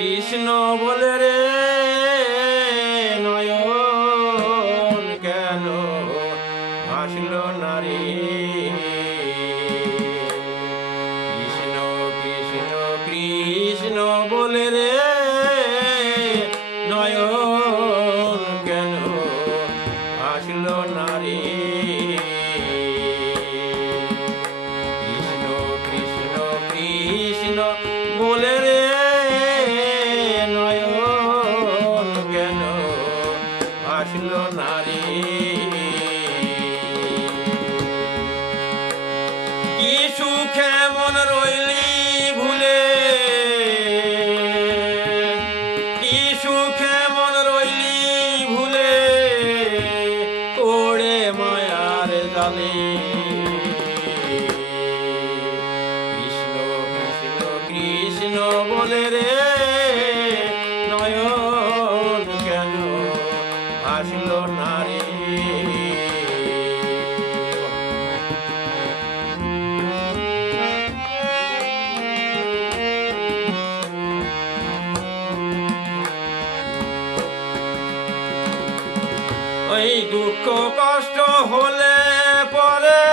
কৃষ্ণ বলে রে নয়ন কেন ভাসল না রে। কৃষ্ণ কৃষ্ণ কৃষ্ণ বলে রে নয়ন কেন ভাসল না রে। কৃষ্ণ কৃষ্ণ কৃষ্ণ বলে রে ভাসলো না রে। কি সুখে মন রইলি ভুলে, কি সুখে মন রইলি ভুলে ওড়ে মায়ার জালে। কৃষ্ণ কৃষ্ণ কৃষ্ণ বলে রে নয়ন কেন ভাসল না রে। ওই দুঃখ কষ্ট হলে পরে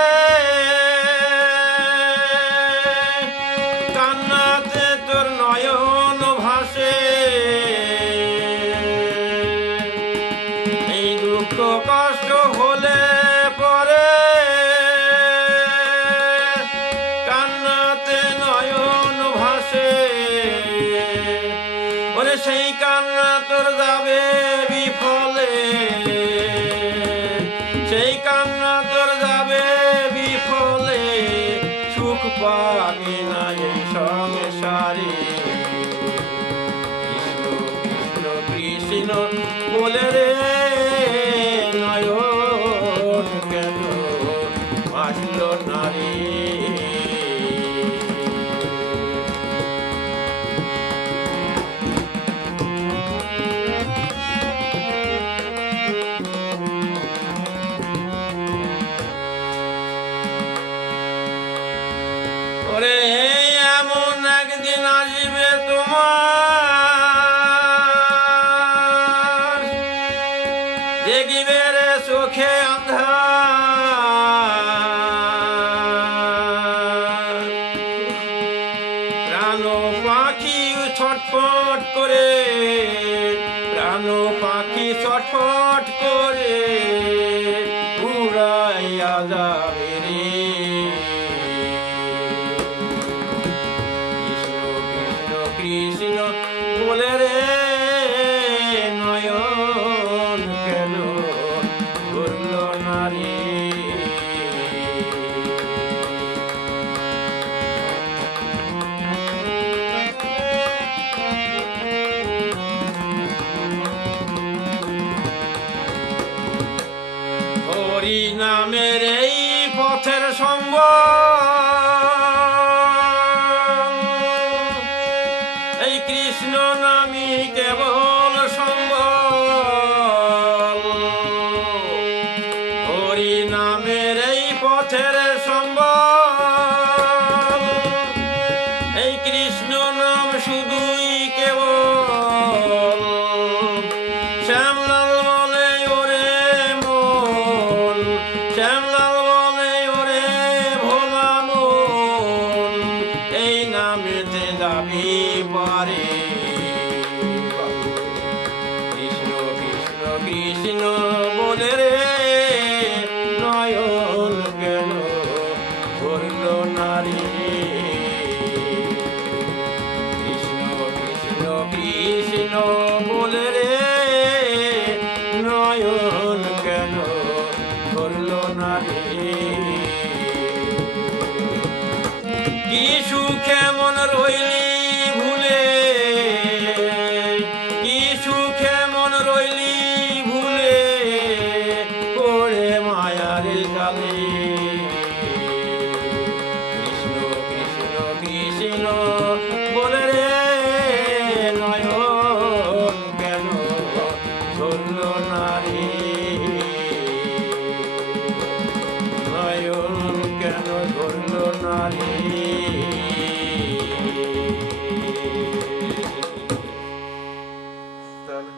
কান্নাতে তোর নয়ন ভাসে। এই দুঃখ কষ্ট হলে পরে কান্নাতে নয়ন ভাসে। ওরে সেই কান্না তোর যাবে বিফলে, সেই কান্না তোর যাবে বিফলে, সুখ পাবি না এই সংসারে। কৃষ্ণ কৃষ্ণ কৃষ্ণ বলে রে নয়ন কেন ভাসল না রে। ওরে এমন একদিন আসবে তোমার, দেখবে রে চোখে আন্ধার। প্রাণ পাখি ছটফট করে, প্রাণ পাখি ছটফট করে উড়াইয়া যাবে রে। কৃষ্ণ বলে রে নয়ন কেন ধরল না রে। হরি নামের এই পথের সম্বল, এই কৃষ্ণ নামই কেবল সম্বল। হরি নামের এই পথের সম্বল, এই কৃষ্ণ নাম শুধুই কেবল। শ্যামলাল বলে ওরে মন, শ্যামলাল বলে ওরে ভোলা মন, এই নামেতে যাবি পারে। কৃষ্ণ কৃষ্ণ কৃষ্ণ বলে রে নয়ন কেন ধরল না রে। কৃষ্ণ কৃষ্ণ কৃষ্ণ বলে রে নয়ন কেন ধরল না রে। কি সুখে মন রইলি ভুলে, কি সুখে মন রইলি ভুলে পড়ে মায়ার জালে। কৃষ্ণ কৃষ্ণ কৃষ্ণ বলে রে নয়ন কেন ধরল না রে। নয়ন কেন ধরল না রে। তাহলে